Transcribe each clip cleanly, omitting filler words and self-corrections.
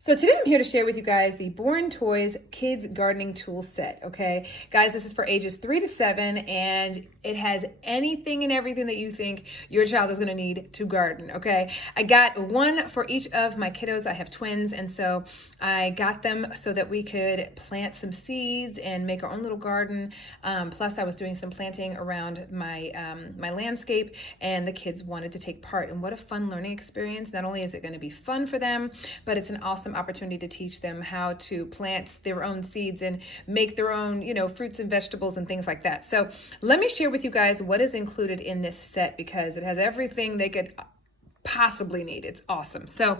So today I'm here to share with you guys the Born Toys Kids Gardening Tool Set, okay? Guys, this is for ages 3 to 7, and it has anything and everything that you think your child is gonna need to garden, okay? I got one for each of my kiddos. I have twins, and so I got them so that we could plant some seeds and make our own little garden. Plus, I was doing some planting around my, my landscape, and the kids wanted to take part. And what a fun learning experience. Not only is it gonna be fun for them, but it's an awesome opportunity to teach them how to plant their own seeds and make their own, fruits and vegetables and things like that. So let me share with you guys what is included in this set, because it has everything they could possibly need. It's awesome. So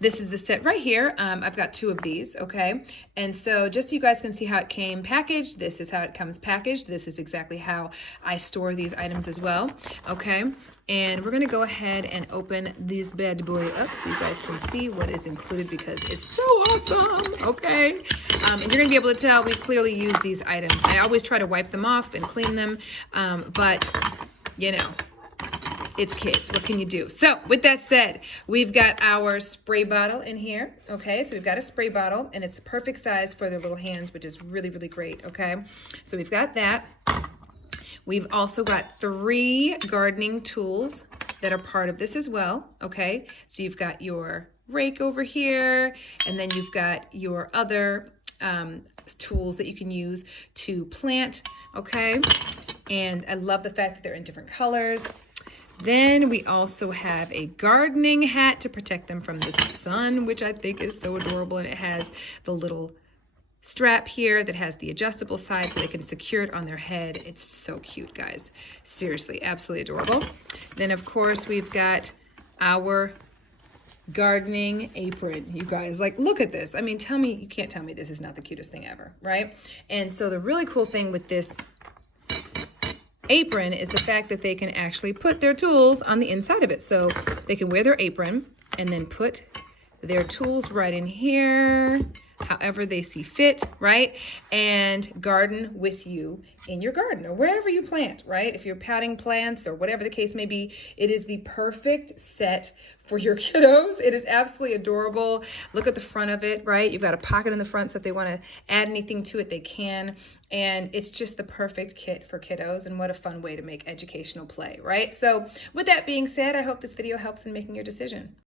this is the set right here. I've got 2 of these, okay? And so just so you guys can see how it came packaged, this is how it comes packaged. This is exactly how I store these items as well, okay? And we're gonna go ahead and open this bad boy up so you guys can see what is included, because it's so awesome, okay? And you're gonna be able to tell we've clearly used these items. I always try to wipe them off and clean them, but it's kids. What can you do? So with that said, we've got our spray bottle in here. Okay, so we've got a spray bottle, and it's perfect size for their little hands, which is really, really great. Okay, so we've got that. We've also got 3 gardening tools that are part of this as well. Okay, so you've got your rake over here, and then you've got your other tools that you can use to plant. Okay, and I love the fact that they're in different colors. Then we also have a gardening hat to protect them from the sun, which I think is so adorable. And it has the little strap here that has the adjustable side so they can secure it on their head. It's so cute, guys. Seriously, absolutely adorable. Then, of course, we've got our gardening apron. You guys, like, look at this. I mean, tell me, you can't tell me this is not the cutest thing ever, right? And so the really cool thing with this apron is the fact that they can actually put their tools on the inside of it. So they can wear their apron and then put their tools right in here, however they see fit, right? And garden with you in your garden or wherever you plant, right? If you're potting plants or whatever the case may be, it is the perfect set for your kiddos. It is absolutely adorable. Look at the front of it, right? You've got a pocket in the front, so if they want to add anything to it, they can. And it's just the perfect kit for kiddos, and what a fun way to make educational play, right? So with that being said, I hope this video helps in making your decision.